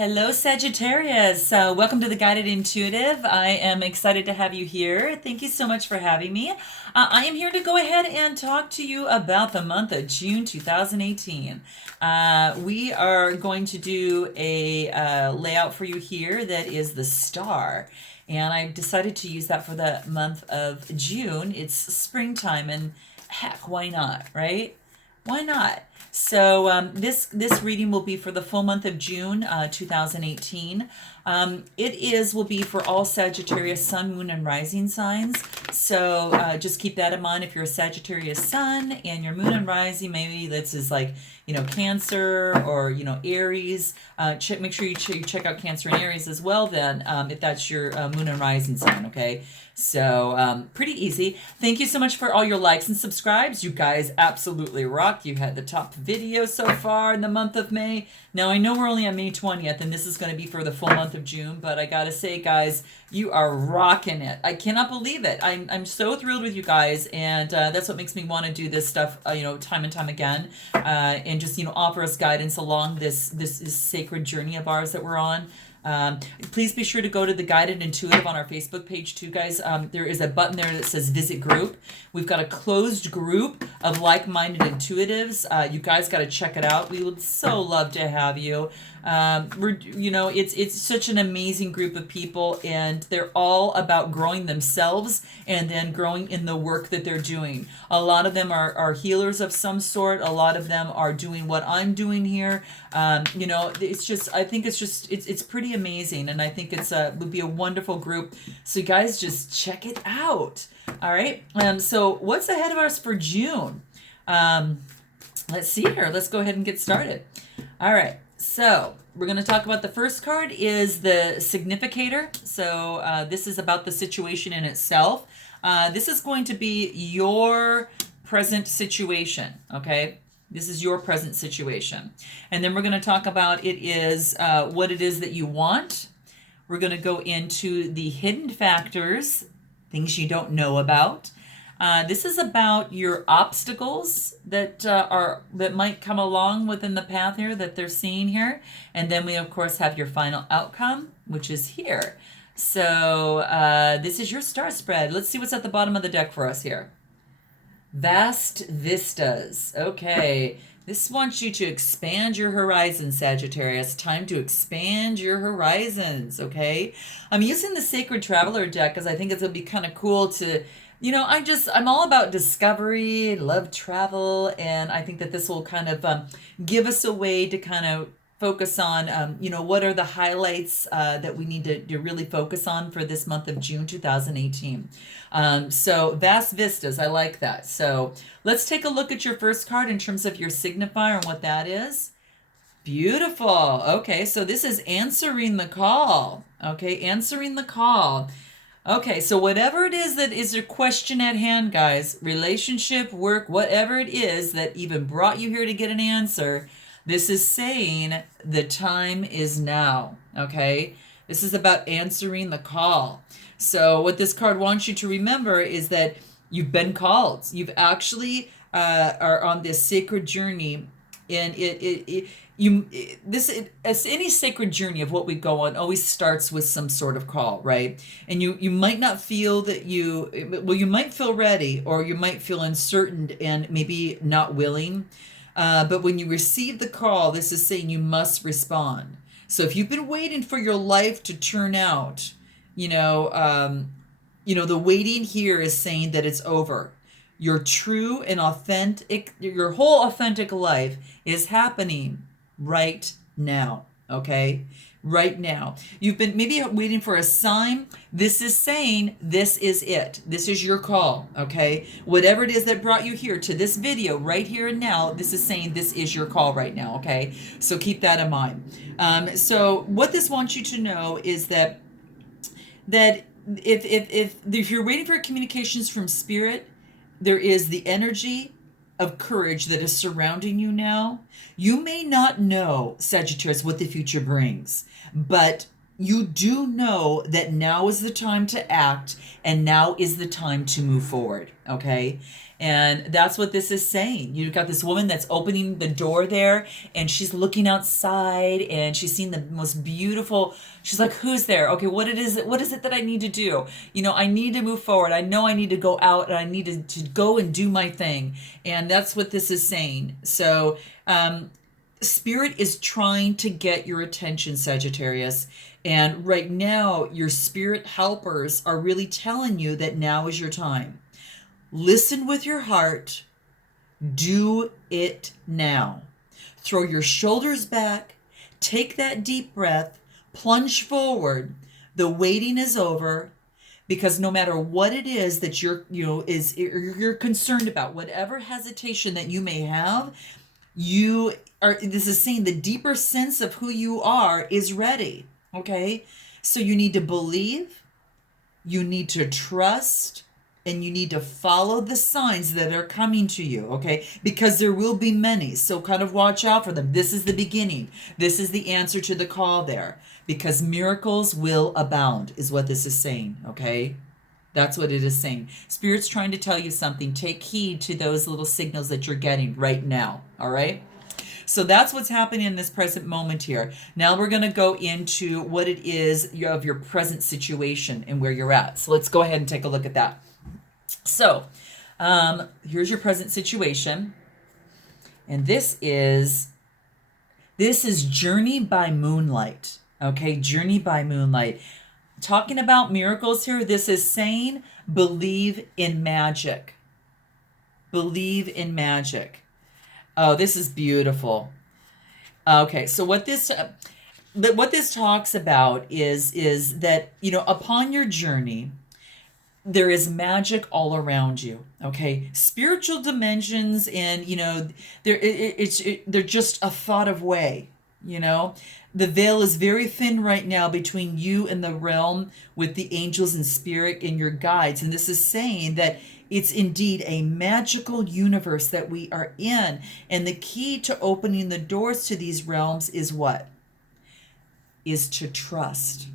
Hello, Sagittarius. Welcome to the Guided Intuitive. I am excited to have you here. Thank you so much for having me. I am here to go ahead and talk to you about the month of June 2018. We are going to do a layout for you here that is the star. And I decided to use that for the month of June. It's springtime, and heck, why not, right? Why not? So this reading will be for the full month of June 2018. It will be for all Sagittarius sun, moon, and rising signs. So just keep that in mind. If you're a Sagittarius sun and your moon and rising, maybe this is like, Cancer or, Aries. Make sure you check out Cancer and Aries as well then, if that's your moon and rising sign, okay? So pretty easy. Thank you so much for all your likes and subscribes. You guys absolutely rock. You had the top video so far in the month of May. Now, I know we're only on May 20th, and this is going to be for the full month of June, but I got to say, guys, you are rocking it. I cannot believe it. I'm so thrilled with you guys, and that's what makes me want to do this stuff, time and time again, and just, offer us guidance along this sacred journey of ours that we're on. Please be sure to go to the Guided Intuitive on our Facebook page too, guys. There is a button there that says visit group. We've got a closed group of like-minded intuitives. You guys got to check it out. We would so love to have you. It's such an amazing group of people, and they're all about growing themselves and then growing in the work that they're doing. A lot of them are healers of some sort. A lot of them are doing what I'm doing here. I think it's pretty amazing, and I think would be a wonderful group. So you guys just check it out. All right. So what's ahead of us for June? Let's see here. Let's go ahead and get started. All right. So we're going to talk about the first card is the Significator. So this is about the situation in itself. This is going to be your present situation, okay? This is your present situation. And then we're going to talk about what it is that you want. We're going to go into the hidden factors, things you don't know about. This is about your obstacles that might come along within the path here that they're seeing here. And then we, of course, have your final outcome, which is here. So this is your star spread. Let's see what's at the bottom of the deck for us here. Vast vistas. Okay. This wants you to expand your horizons, Sagittarius. Time to expand your horizons, okay? I'm using the Sacred Traveler deck because I think it's going to be kind of cool to... I'm all about discovery, love travel, and I think that this will kind of give us a way to kind of focus on, what are the highlights that we need to really focus on for this month of June 2018. So vast vistas, I like that. So let's take a look at your first card in terms of your signifier and what that is. Beautiful. Okay, so this is answering the call. Okay, answering the call. Okay, so whatever it is that is your question at hand, guys, relationship, work, whatever it is that even brought you here to get an answer, this is saying the time is now, okay? This is about answering the call. So what this card wants you to remember is that you've been called. You've actually are on this sacred journey, and as any sacred journey of what we go on always starts with some sort of call, right? And you might not feel that you might feel ready, or you might feel uncertain and maybe not willing. But when you receive the call, this is saying you must respond. So if you've been waiting for your life to turn out, the waiting here is saying that it's over. Your true and authentic, your whole authentic life is happening right now, okay? Right now. You've been maybe waiting for a sign. This is saying this is it. This is your call, okay? Whatever it is that brought you here to this video right here and now, this is saying this is your call right now, okay? So keep that in mind. So what this wants you to know is that if you're waiting for communications from spirit, there is the energy of courage that is surrounding you now. You may not know, Sagittarius, what the future brings, but you do know that now is the time to act and now is the time to move forward, okay? And that's what this is saying. You've got this woman that's opening the door there, and she's looking outside, and she's seeing the most beautiful. She's like, "Who's there? Okay, what is it that I need to do? You know, I need to move forward. I know I need to go out, and I need to go and do my thing." And that's what this is saying. So, Spirit is trying to get your attention, Sagittarius. And right now, your spirit helpers are really telling you that now is your time. Listen with your heart. Do it now. Throw your shoulders back. Take that deep breath. Plunge forward. The waiting is over, because no matter what it is that you're concerned about, whatever hesitation that you may have, this is saying the deeper sense of who you are is ready. Okay? So you need to believe, you need to trust, and you need to follow the signs that are coming to you, okay? Because there will be many, so kind of watch out for them. This is the beginning. This is the answer to the call there, because miracles will abound, is what this is saying, okay? That's what it is saying. Spirit's trying to tell you something. Take heed to those little signals that you're getting right now, all right? So that's what's happening in this present moment here. Now we're going to go into what it is of your present situation and where you're at. So let's go ahead and take a look at that. So here's your present situation. And this is Journey by Moonlight. Okay, Journey by Moonlight. Talking about miracles here, this is saying believe in magic. Believe in magic. Oh, this is beautiful. Okay, so what this talks about is that, you know, upon your journey, there is magic all around you. Okay, spiritual dimensions, and you know, they're just a thought away. You know, the veil is very thin right now between you and the realm with the angels and spirit and your guides, and this is saying that it's indeed a magical universe that we are in. And the key to opening the doors to these realms is what? Is to trust,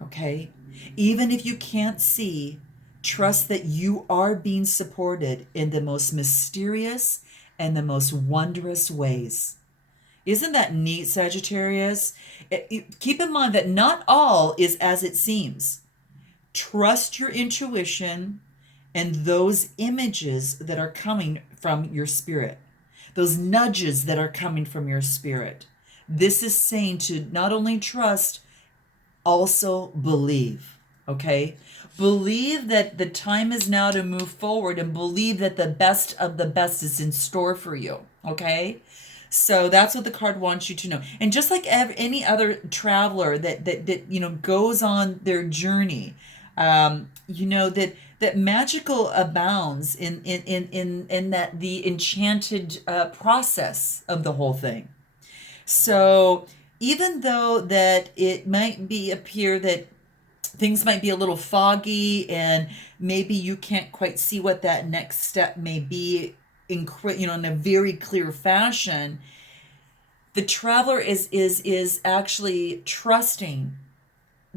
okay? Even if you can't see, trust that you are being supported in the most mysterious and the most wondrous ways. Isn't that neat, Sagittarius? Keep in mind that not all is as it seems. Trust your intuition and those images that are coming from your spirit, those nudges that are coming from your spirit. This is saying to not only trust, also believe, okay? Believe that the time is now to move forward, and believe that the best of the best is in store for you, okay? So that's what the card wants you to know. And just like any other traveler that you know goes on their journey, you know that magical abounds in that the enchanted process of the whole thing. So even though that it might appear that things might be a little foggy, and maybe you can't quite see what that next step may be in a very clear fashion, the traveler is actually trusting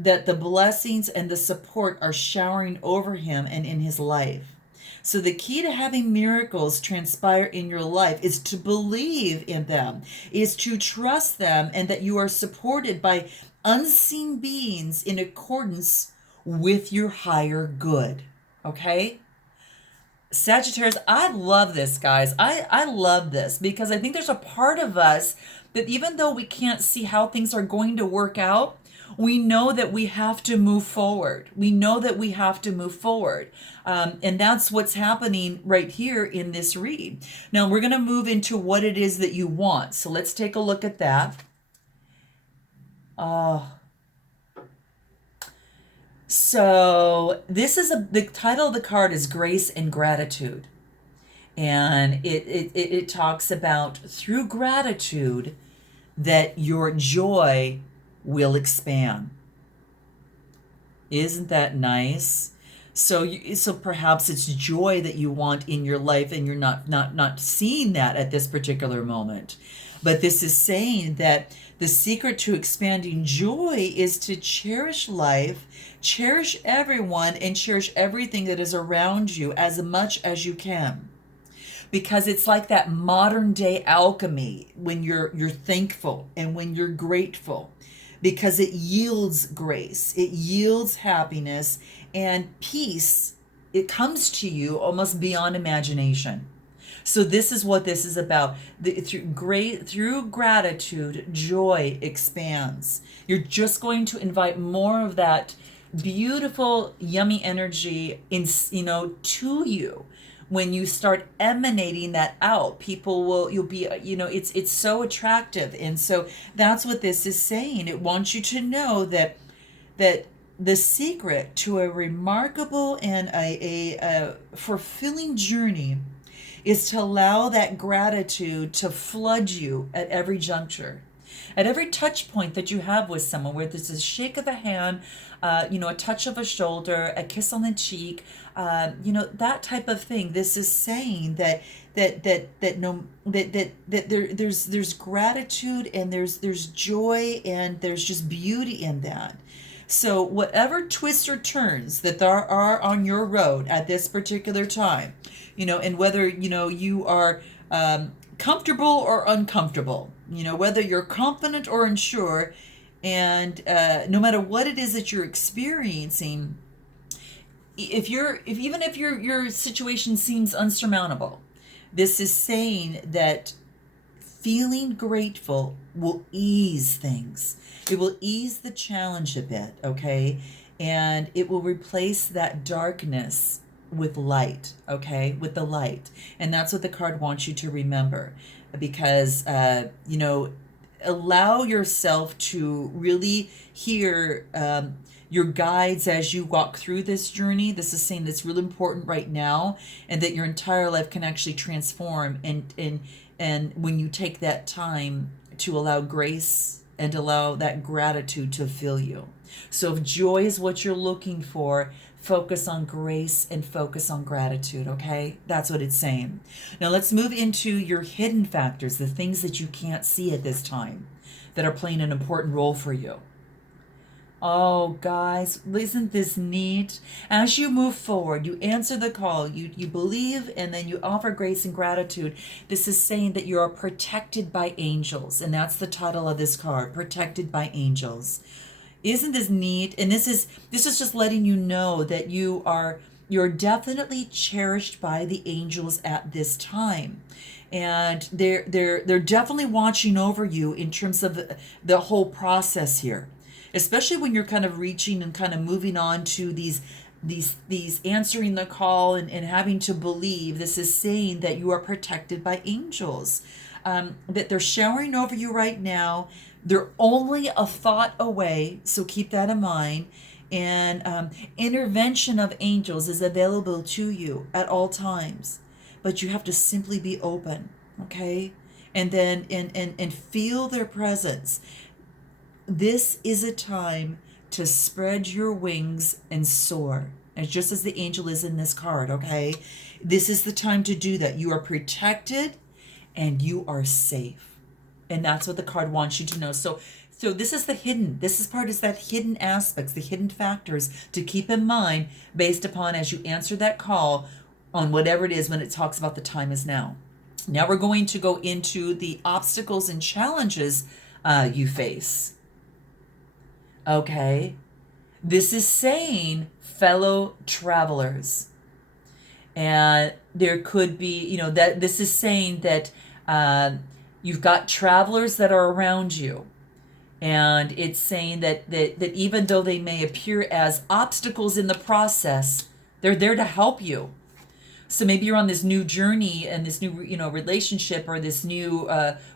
that the blessings and the support are showering over him and in his life. So the key to having miracles transpire in your life is to believe in them, is to trust them, and that you are supported by unseen beings in accordance with your higher good. Okay? Sagittarius, I love this, guys. I love this, because I think there's a part of us that even though we can't see how things are going to work out, we know that we have to move forward. We know that we have to move forward. And that's what's happening right here in this read. Now we're going to move into what it is that you want. So let's take a look at that. So this is the title of the card is Grace and Gratitude. And it talks about through gratitude that your joy will expand. Isn't that nice? So perhaps it's joy that you want in your life, and you're not seeing that at this particular moment. But this is saying that The secret to expanding joy is to cherish life, cherish everyone, and cherish everything that is around you as much as you can. Because it's like that modern day alchemy when you're thankful and when you're grateful, because it yields grace, it yields happiness and peace. It comes to you almost beyond imagination. So this is what this is about. Through gratitude, joy expands. You're just going to invite more of that beautiful, yummy energy to you. When you start emanating that out, you'll be, it's so attractive. And so that's what this is saying. It wants you to know that the secret to a remarkable and a fulfilling journey is to allow that gratitude to flood you at every juncture, at every touch point that you have with someone, where there's a shake of the hand, a touch of a shoulder, a kiss on the cheek, that type of thing. This is saying that there's gratitude, and there's joy, and there's just beauty in that. So whatever twists or turns that there are on your road at this particular time, and whether you are comfortable or uncomfortable, whether you're confident or unsure, and no matter what it is that you're experiencing, even if your situation seems unsurmountable, this is saying that feeling grateful will ease things. It will ease the challenge a bit, okay? And it will replace that darkness with light, okay? With the light. And that's what the card wants you to remember. Because, allow yourself to really hear your guides as you walk through this journey. This is saying that's really important right now, and that your entire life can actually transform. And when you take that time to allow grace and allow that gratitude to fill you. So if joy is what you're looking for, focus on grace and focus on gratitude, okay? That's what it's saying. Now let's move into your hidden factors, the things that you can't see at this time that are playing an important role for you. Oh, guys, isn't this neat? As you move forward, you answer the call, you believe, and then you offer grace and gratitude. This is saying that you are protected by angels, and that's the title of this card, Protected by Angels. Isn't this neat? And this is just letting you know that you're definitely cherished by the angels at this time. And they're definitely watching over you in terms of the whole process here. Especially when you're kind of reaching and kind of moving on to these answering the call and having to believe. This is saying that you are protected by angels, that they're showering over you right now. They're only a thought away, so keep that in mind. And intervention of angels is available to you at all times, but you have to simply be open, okay? And then and feel their presence. This is a time to spread your wings and soar. And just as the angel is in this card, okay? This is the time to do that. You are protected and you are safe. And that's what the card wants you to know. So this is the hidden. This is that hidden aspects, the hidden factors to keep in mind based upon as you answer that call on whatever it is when it talks about the time is now. Now we're going to go into the obstacles and challenges you face. Okay, this is saying fellow travelers, and there could be, that this is saying that you've got travelers that are around you, and it's saying that even though they may appear as obstacles in the process, they're there to help you. So maybe you're on this new journey and this new, relationship or this new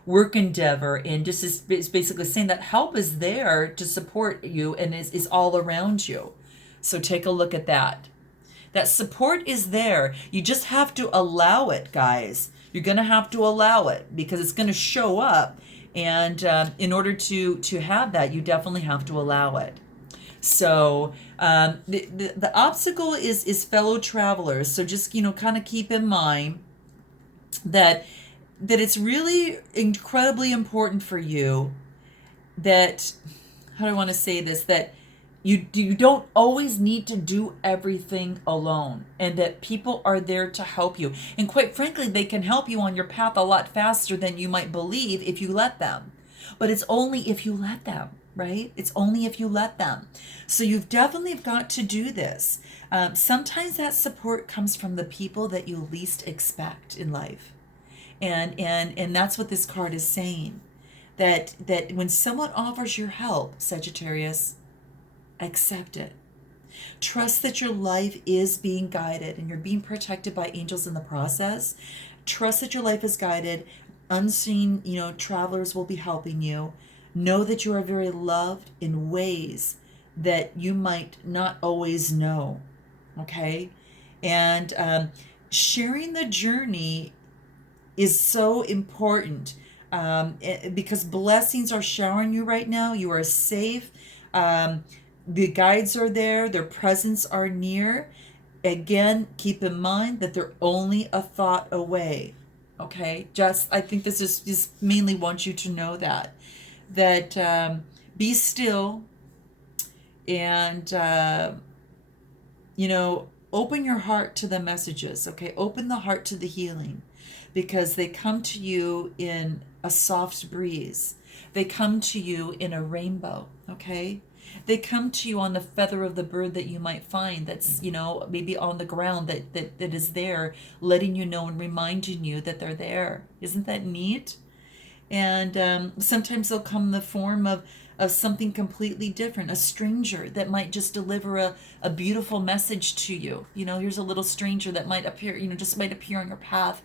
work endeavor, and just is basically saying that help is there to support you and is all around you. So take a look at that. That support is there. You just have to allow it, guys. You're going to have to allow it because it's going to show up. And in order to have that, you definitely have to allow it. So the obstacle is fellow travelers. So just, kind of keep in mind that it's really incredibly important for you that, how do I want to say this, that you don't always need to do everything alone, and that people are there to help you. And quite frankly, they can help you on your path a lot faster than you might believe if you let them. But it's only if you let them, right? It's only if you let them. So you've definitely got to do this. Sometimes that support comes from the people that you least expect in life. And that's what this card is saying. That when someone offers your help, Sagittarius, accept it. Trust that your life is being guided and you're being protected by angels in the process. Trust that your life is guided. Unseen, travelers will be helping you. Know that you are very loved in ways that you might not always know. Okay? And sharing the journey is so important, because blessings are showering you right now. You are safe. The guides are there. Their presence are near. Again, keep in mind that they're only a thought away. Okay? I think this is just mainly want you to know that be still and, open your heart to the messages. Okay? Open the heart to the healing, because they come to you in a soft breeze. They come to you in a rainbow. Okay? They come to you on the feather of the bird that you might find that's, maybe on the ground that is there, letting you know and reminding you that they're there. Isn't that neat? And sometimes they'll come in the form of something completely different, a stranger that might just deliver a beautiful message to you. Here's a little stranger that might appear, just might appear on your path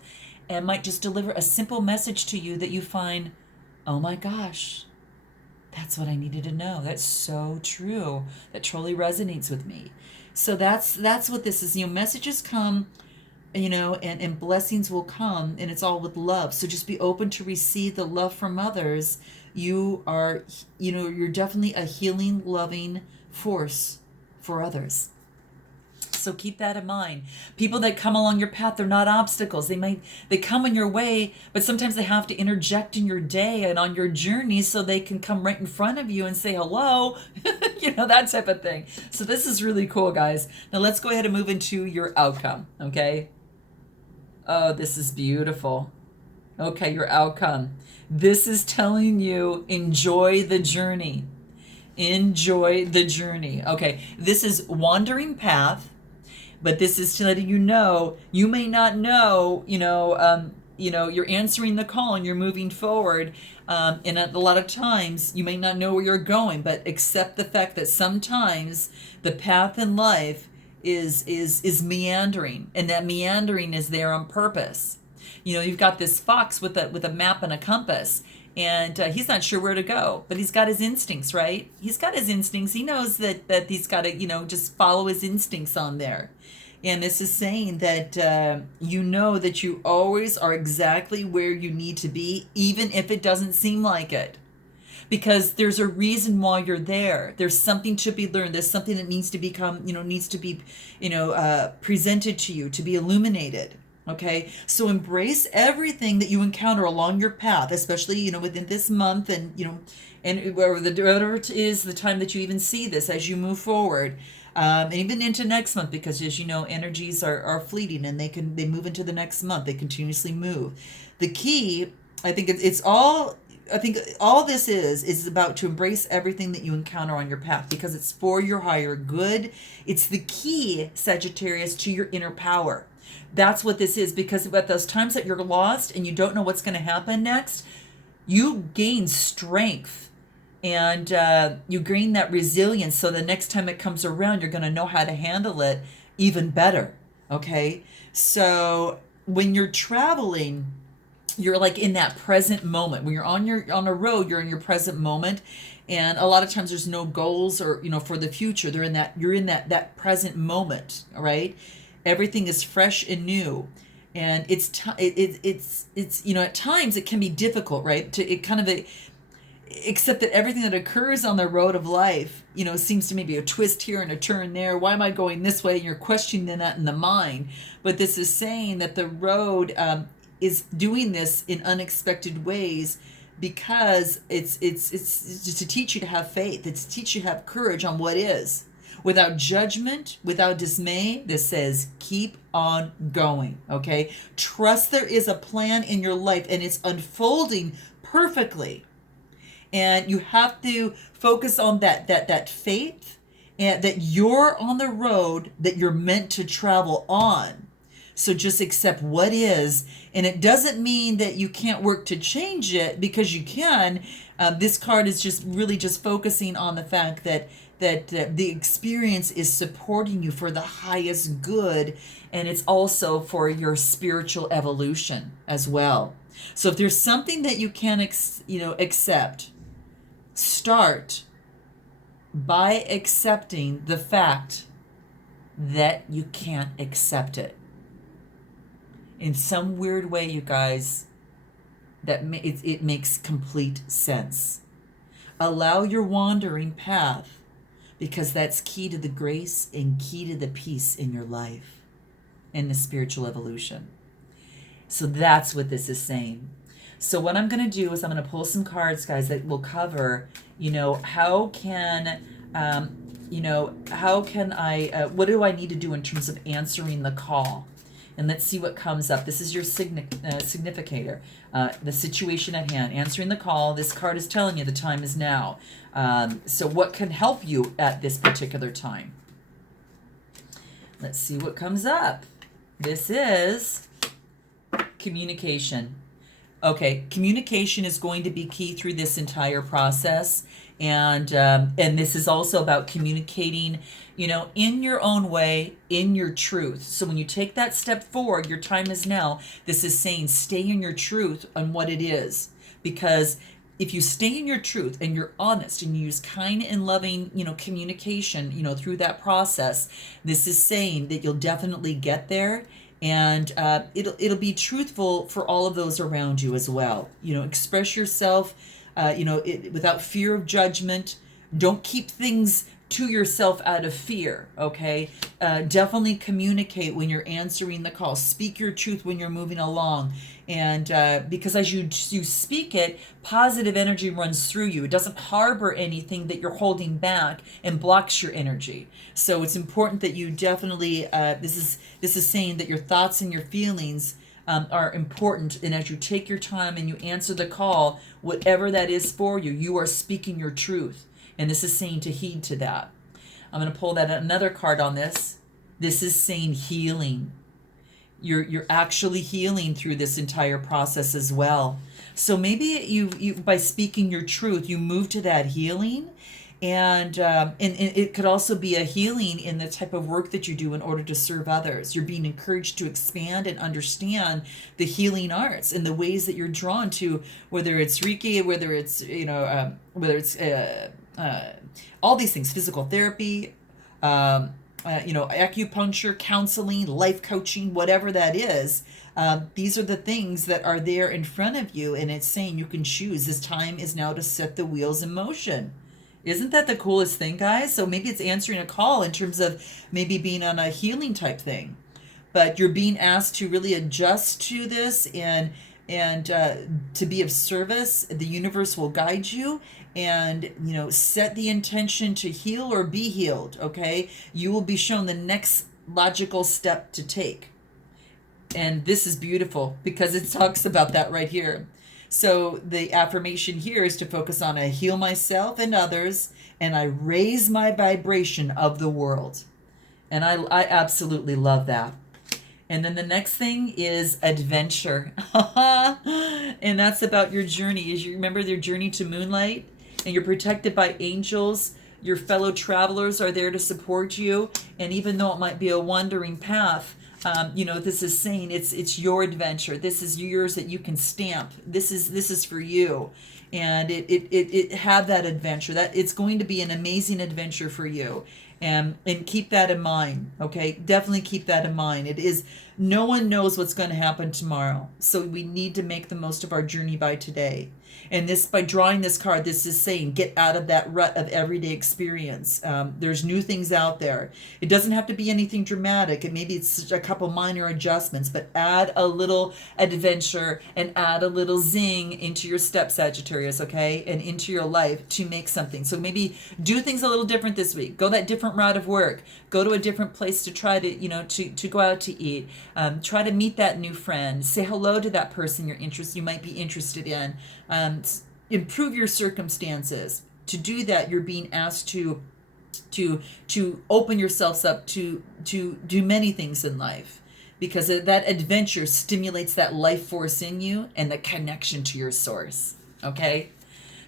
and might just deliver a simple message to you that you find, oh my gosh, that's what I needed to know. That's so true. That totally resonates with me. So that's what this is. Messages come, and blessings will come, and it's all with love. So just be open to receive the love from others. You are, you're definitely a healing, loving force for others. So keep that in mind. People that come along your path, they're not obstacles. They come in your way, but sometimes they have to interject in your day and on your journey so they can come right in front of you and say hello, that type of thing. So this is really cool, guys. Now let's go ahead and move into your outcome, okay? Oh, this is beautiful. Okay, your outcome. This is telling you, enjoy the journey. Enjoy the journey. Okay, this is wandering path. But this is letting you know, you may not know, you're answering the call and you're moving forward. And a lot of times you may not know where you're going, but accept the fact that sometimes the path in life is meandering, and that meandering is there on purpose. You've got this fox with a map and a compass, and he's not sure where to go, but he's got his instincts, right? He's got his instincts. He knows that he's got to, just follow his instincts on there. And this is saying that that you always are exactly where you need to be, even if it doesn't seem like it. Because there's a reason why you're there. There's something to be learned. There's something that needs to become, needs to be, presented to you, to be illuminated. Okay, so embrace everything that you encounter along your path, especially within this month, and and whatever it is, the time that you even see this as you move forward, and even into next month, because as you know, energies are fleeting, and they move into the next month. They continuously move. The key, I think, it's all. I think all this is about to embrace everything that you encounter on your path, because it's for your higher good. It's the key, Sagittarius, to your inner power. That's what this is, because at those times that you're lost and you don't know what's going to happen next, you gain strength, and you gain that resilience, so the next time it comes around, you're going to know how to handle it even better. Okay? So when you're traveling, you're like in that present moment. When you're on a road, you're in your present moment. And a lot of times there's no goals or, for the future. You're in that present moment, all right? Everything is fresh and new. And it's at times it can be difficult, right? Except that everything that occurs on the road of life, seems to maybe a twist here and a turn there. Why am I going this way? And you're questioning that in the mind. But this is saying that the road is doing this in unexpected ways, because it's just to teach you to have faith. It's to teach you to have courage on what is. Without judgment, without dismay, this says keep on going, okay? Trust there is a plan in your life and it's unfolding perfectly. And you have to focus on that faith, and that you're on the road that you're meant to travel on. So just accept what is, and it doesn't mean that you can't work to change it, because you can. This card is just really just focusing on the fact that the experience is supporting you for the highest good, and it's also for your spiritual evolution as well. So if there's something that you can accept, start by accepting the fact that you can't accept it. In some weird way, you guys, it makes complete sense. Allow your wandering path, because that's key to the grace and key to the peace in your life and the spiritual evolution. So that's what this is saying. So what I'm going to do is I'm going to pull some cards, guys, that will cover, how can I, what do I need to do in terms of answering the call? And let's see what comes up. This is your significator, the situation at hand, answering the call. This card is telling you the time is now. So what can help you at this particular time? Let's see what comes up. This is communication. Okay, communication is going to be key through this entire process. And this is also about communicating, in your own way, in your truth. So when you take that step forward, your time is now. This is saying stay in your truth on what it is. Because if you stay in your truth and you're honest and you use kind and loving, communication, through that process, this is saying that you'll definitely get there. And it'll be truthful for all of those around you as well. Express yourself, without fear of judgment. Don't keep things to yourself out of fear, okay? Definitely communicate when you're answering the call. Speak your truth when you're moving along. And because as you speak it, positive energy runs through you. It doesn't harbor anything that you're holding back and blocks your energy. So it's important that you definitely, this is saying that your thoughts and your feelings are important. And as you take your time and you answer the call, whatever that is for you, you are speaking your truth. And this is saying to heed to that. I'm going to pull that another card on this. This is saying healing. You're actually healing through this entire process as well. So maybe you by speaking your truth, you move to that healing. And it could also be a healing in the type of work that you do in order to serve others. You're being encouraged to expand and understand the healing arts and the ways that you're drawn to, whether it's Reiki, whether it's all these things, physical therapy, acupuncture, counseling, life coaching, whatever that is. These are the things that are there in front of you, and it's saying you can choose. This time is now to set the wheels in motion. Isn't that the coolest thing, guys? So maybe it's answering a call in terms of maybe being on a healing type thing, but you're being asked to really adjust to this and to be of service. The universe will guide you and, set the intention to heal or be healed, okay? You will be shown the next logical step to take. And this is beautiful because it talks about that right here. So the affirmation here is to focus on I heal myself and others, and I raise my vibration of the world. And I absolutely love that. And then the next thing is adventure. And that's about your journey. As you remember your journey to moonlight, and you're protected by angels. Your fellow travelers are there to support you. And even though it might be a wandering path, this is saying it's your adventure. This is yours that you can stamp. This is for you. And it have that adventure. That it's going to be an amazing adventure for you. And keep that in mind, okay? Definitely keep that in mind. It is, no one knows what's going to happen tomorrow. So we need to make the most of our journey by today. And this, by drawing this card, this is saying get out of that rut of everyday experience. There's new things out there. It doesn't have to be anything dramatic, and maybe it's a couple minor adjustments, but add a little adventure and add a little zing into your step, Sagittarius, okay, and into your life to make something. So maybe do things a little different this week. Go that different route of work. Go to a different place to try to, to go out to eat. Try to meet that new friend. Say hello to that person you might be interested in. Improve your circumstances. To do that, you're being asked to open yourselves up to do many things in life, because that adventure stimulates that life force in you and the connection to your source. Okay.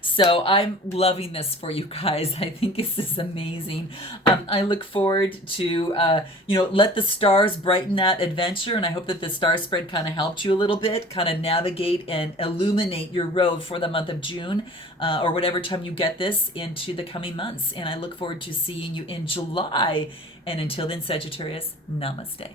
So I'm loving this for you guys. I think this is amazing. I look forward to, let the stars brighten that adventure. And I hope that the star spread kind of helped you a little bit, kind of navigate and illuminate your road for the month of June, or whatever time you get this into the coming months. And I look forward to seeing you in July. And until then, Sagittarius, namaste.